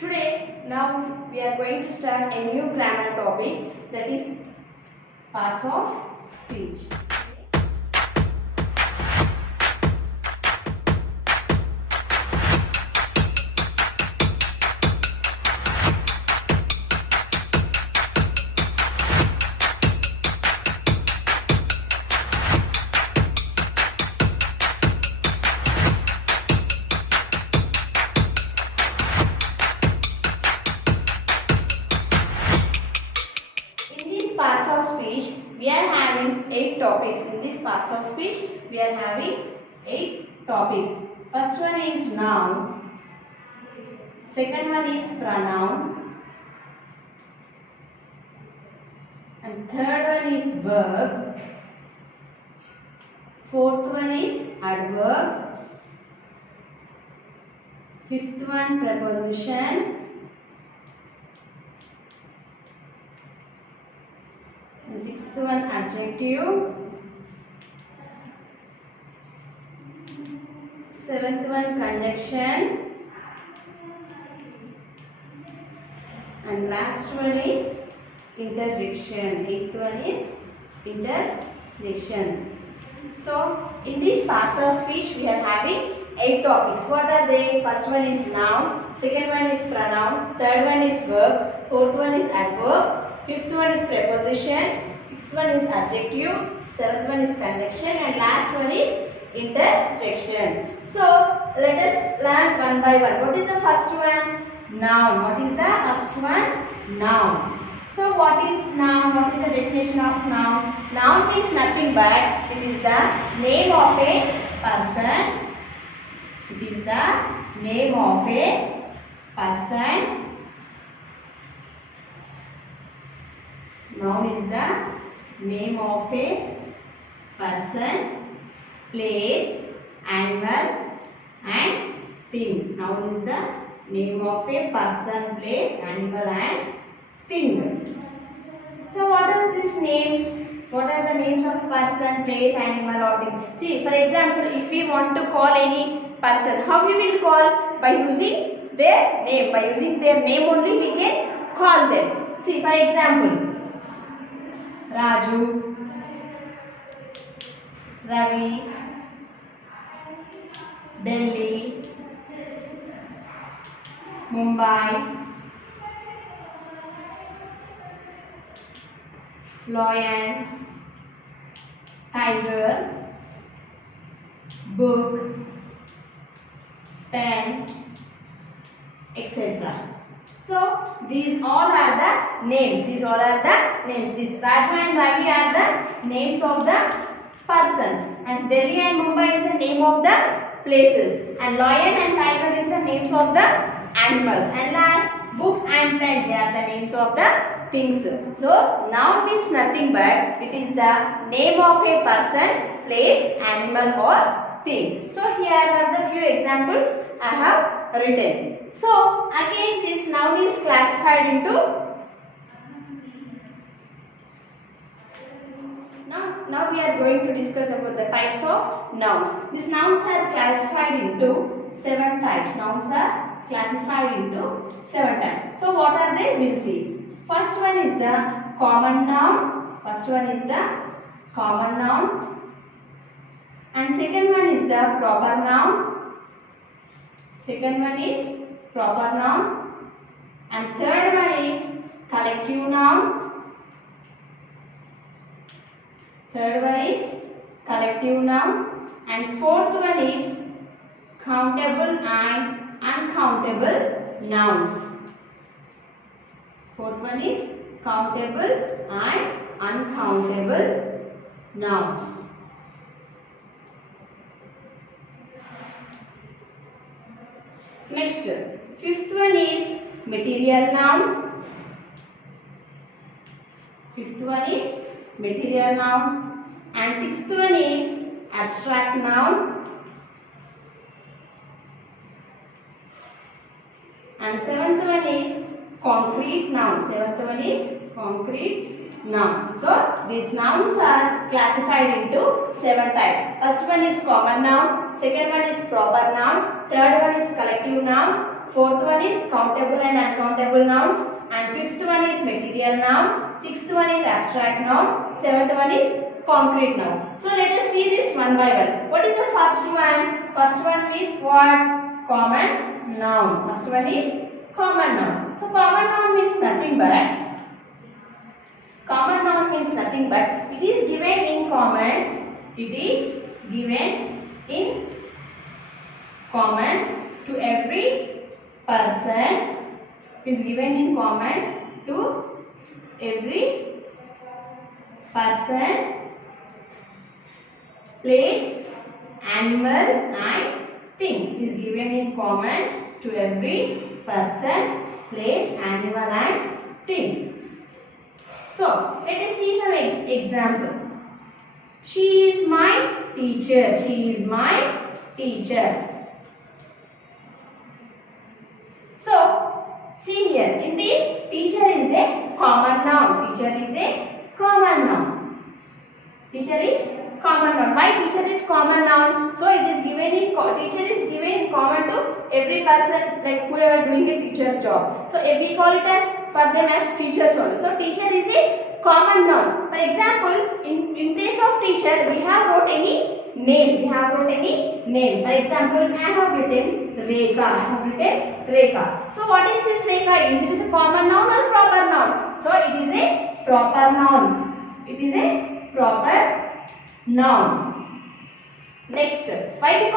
Today, now we are going to start a new grammar topic, that is parts of speech. Parts of speech, we are having 8 topics. In these parts of speech, we are having 8 topics. First one is noun, second one is pronoun, and third one is verb, fourth one is adverb, fifth one preposition, and sixth one adjective, seventh one conjunction, and last one is interjection. Eighth one is interjection. So in these parts of speech we are having 8 topics. What are they? First one is noun, second one is pronoun, third one is verb, fourth one is adverb, fifth one is preposition, sixth one is adjective, seventh one is conjunction, and last one is interjection. So let us learn one by one. What is the first one? Noun. What is the first one? Noun. So what is noun? What is the definition of noun? Noun means nothing but it is the name of a person. It is the name of a person. Noun is the name of a person, place, animal, and thing. Noun is the name of a person, place, animal, and thing. So what are these names? What are the names of person, place, animal, or thing? See, for example, if we want to call any person, how we will call? By using their name. By using their name only we can call them. See, for example, Raju, Ravi, Delhi, Mumbai, lion, tiger, book, pen, etc. So these all are the names. These all are the names. These Raju and Ravi are the names of the persons, and Delhi and Mumbai is the name of the places, and lion and tiger is the names of the animals, and last book and pen, they are the names of the things. So noun means nothing but it is the name of a person, place, animal, or thing. So here are the few examples I have written. So again this noun is classified into now we are going to discuss about the types of nouns. These nouns are classified into 7 types. Nouns are classified into 7 types. So what are they? We'll see. First one is the common noun. First one is the common noun. And second one is the proper noun. Second one is proper noun. And third one is collective noun. Third one is collective noun. And fourth one is countable and uncountable nouns. Fourth one is countable and uncountable nouns. Next, fifth one is material noun. Fifth one is material noun. And sixth one is abstract noun. And seventh one is concrete noun. Seventh one is concrete noun. So these nouns are classified into 7 types. First one is common noun, second one is proper noun, third one is collective noun, fourth one is countable and uncountable nouns, and fifth one is material noun, sixth one is abstract noun, seventh one is concrete noun. So let us see this one by one. What is the first one? First one is what? Common noun. First one is common noun. So common noun means nothing but it is given in common. It is given in common to every person. It is given in common to every person, place, animal and thing. It is given in common to every person, place, animal and thing. So let us see some example. She is my teacher. She is my teacher. So see here, in this, teacher is a common noun. Teacher is a common noun. Teacher is common noun. Why teacher is common noun? So it is given in teacher is given in common to every person, like whoever doing a teacher job. So we call it as for them as teachers only. So teacher is a common noun. For example, in place of teacher, we have wrote any name. We have wrote any name. For example, I have written Rekha. I have written Rekha. So what is this Rekha? Is it a common noun or proper noun? So it is a proper noun. It is a proper noun. Next, why it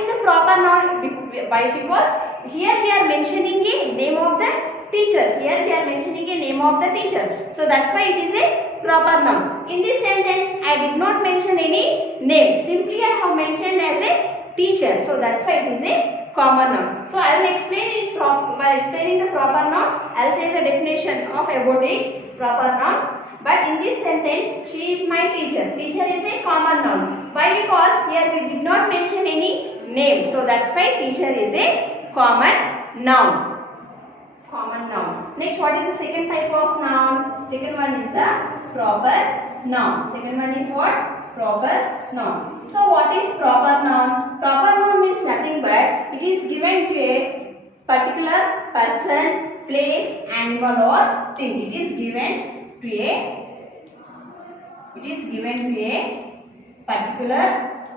is a proper noun? Why? Because here we are mentioning a name of the teacher. Here we are mentioning a name of the teacher. So that's why it is a proper noun. In this sentence, I did not mention any name. Simply I have mentioned as a teacher. So that's why it is a common noun. So I will explain by explaining the proper noun. I will say the definition of about a proper noun. But in this sentence, she is my teacher. Teacher is a common noun. Why? Because here we did not mention any name. So that's why teacher is a common noun. Common noun. Next, what is the second type of noun? Second one is the proper noun. Second one is what? Proper noun. So what is proper noun? Proper noun means nothing but it is given to a particular person, place, animal or thing. It is given to a particular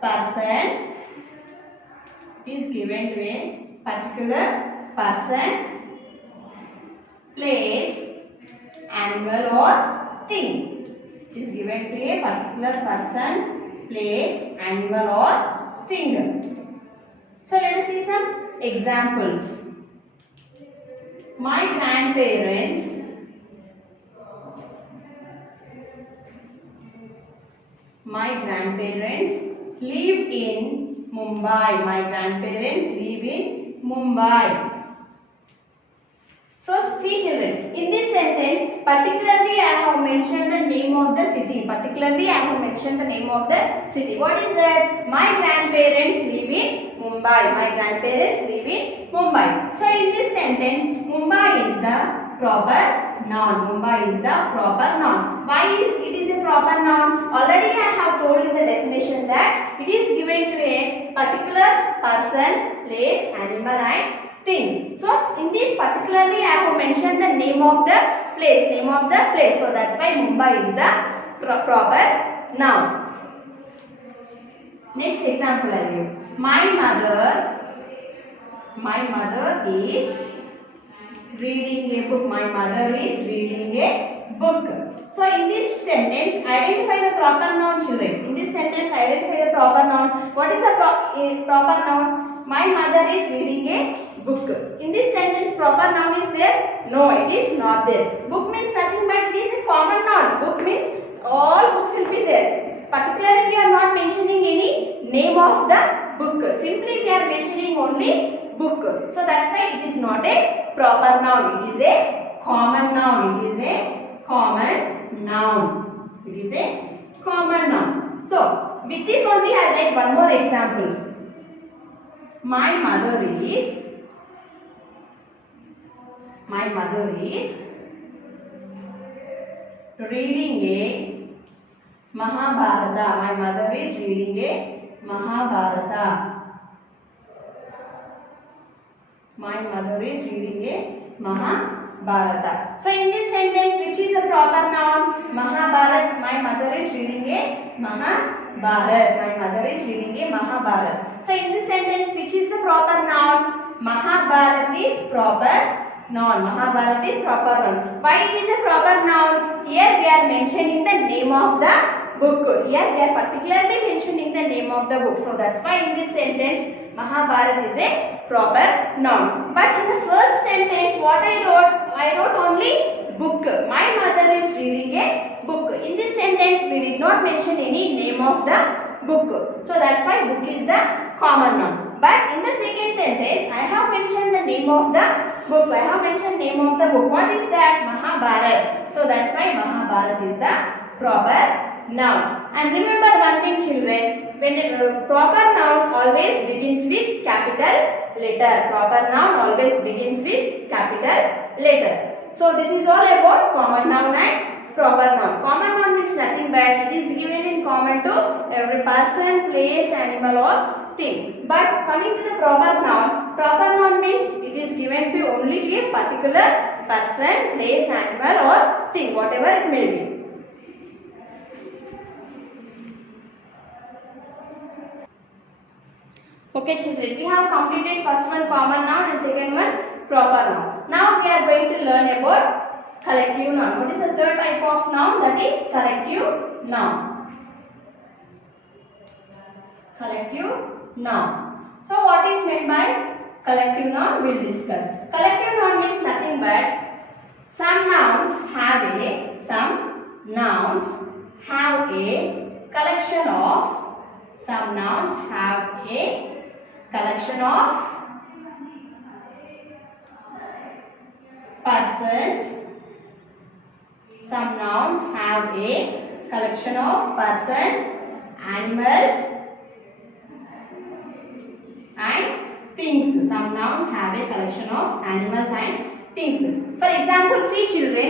person. It is given to a particular person, place, animal or thing. It is given to a particular person, place, animal or thing. So let us see some examples. My grandparents live in Mumbai. My grandparents live in Mumbai. So see children, in this sentence, particularly I have mentioned the name of the city. What is that? My grandparents live in Mumbai. So in this sentence, Mumbai is the proper noun. Why it is a proper noun? Already I have told in the definition that it is given to a particular person, place, animal and thing. So in this particularly I have mentioned the name of the place. So that's why Mumbai is the proper noun. Next example I give. My mother is reading a book. So in this sentence, identify the proper noun, children. What is the proper noun? My mother is reading a book. In this sentence, proper noun is there? No, it is not there. Book means nothing but it is a common noun. Book means all books will be there. Particularly, we are not mentioning any name of the book. Simply, we are mentioning only book. So that's why it is not a proper noun. It is a common noun. So with this only I will take one more example. My mother is reading a Mahabharata. My mother is reading a Mahabharata. So in this sentence, which is a proper noun? Mahabharat. My mother is reading a Mahabharat. My mother is reading a Mahabharat. So in this sentence, which is the proper noun? Mahabharat is proper noun. Mahabharat is proper noun. Why it is a proper noun? Here we are mentioning the name of the book. Here we are particularly mentioning the name of the book. So that's why in this sentence, Mahabharat is a proper noun. But in the first sentence, what I wrote only book. My mother is reading a book. In this sentence, we did not mention any name of the book. So that's why book is the common noun. But in the second sentence, I have mentioned the name of the book. I have mentioned name of the book. What is that? Mahabharat. So that's why Mahabharat is the proper noun. And remember one thing, children. When a proper noun always begins with capital letter. Proper noun always begins with capital letter. So this is all about common noun and proper noun. Common noun means nothing but it is given in common to every person, place, animal or thing. But coming to the proper noun means it is given to only to a particular person, place, animal or thing, whatever it may be. Okay children, we have completed first one common noun and second one proper noun. Now we are going to learn about collective noun. What is the third type of noun? That is collective noun. Collective noun. So what is meant by collective noun? We will discuss. Collective noun means nothing but some nouns have a collection of persons. Some nouns have a collection of persons, animals and things. Some nouns have a collection of animals and things. For example, see children,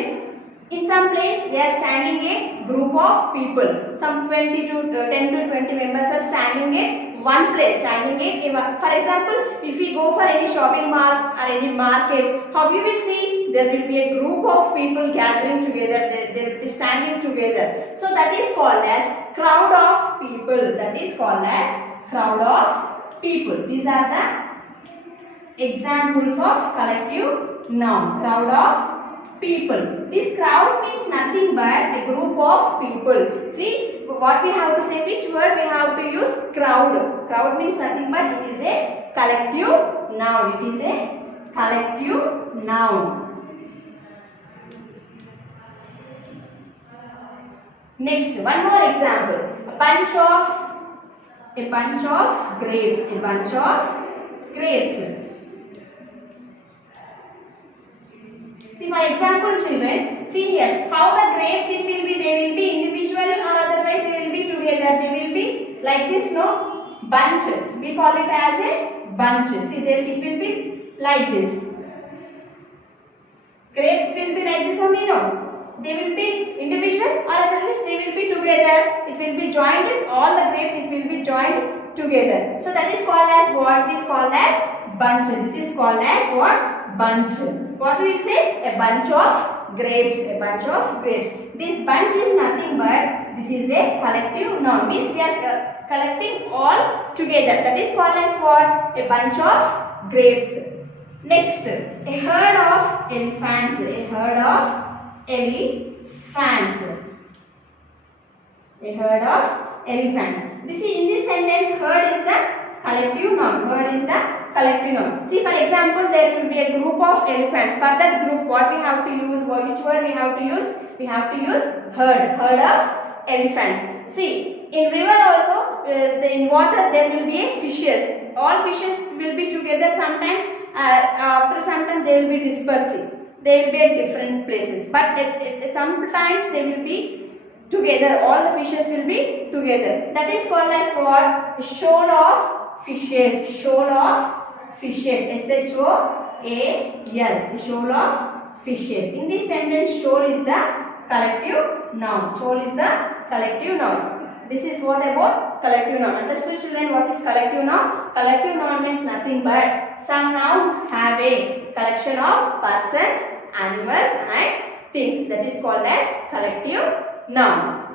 in some place they are standing a group of people. Some 10 to 20 members are standing in one place. For example, if we go for any shopping mall or any market, how you will see there will be a group of people gathering together. They will be standing together. So that is called as crowd of people. That is called as crowd of people. These are the examples of collective noun. Crowd of people. This crowd means nothing but a group of people. See what we have to say, which word we have to use? Crowd. Crowd means nothing but it is a collective noun. It is a collective noun. Next, one more example. A bunch of grapes. A bunch of grapes. See, for example, children, see here how the grapes it will be. They will be individually or otherwise they will be together. They will be like this, no? Bunch. We call it as a bunch. See, there it will be like this. Grapes will be like this, only, no? They will be individual or otherwise they will be together. It will be joined. All the grapes it will be joined together. So that is called as what? It is called as bunch. This is called as what? Bunch. What we will say? A bunch of grapes. A bunch of grapes. This bunch is nothing but this is a collective noun. Means we are collecting all together. That is called as what? A bunch of grapes. Next, a herd of elephants. A herd of elephants. A herd of elephants. This is in this sentence. Herd is the collective noun. Herd is the collective noun. See, for example, there will be a group of elephants. For that group, what we have to use? Which word we have to use? We have to use herd. Herd of elephants. See, in river also, in water there will be a fishes. All fishes will be together. Sometimes, after some time they will be dispersing. They will be at different places. But sometimes they will be together. All the fishes will be together. That is called as what? A shoal of fishes. Shoal of fishes. S-H-O-A-L. A shoal of fishes. In this sentence, shoal is the collective noun. Shoal is the collective noun. This is what about collective noun. Understood children what is collective noun? Collective noun means nothing but some nouns have a collection of persons, animals and things. That is called as collective noun.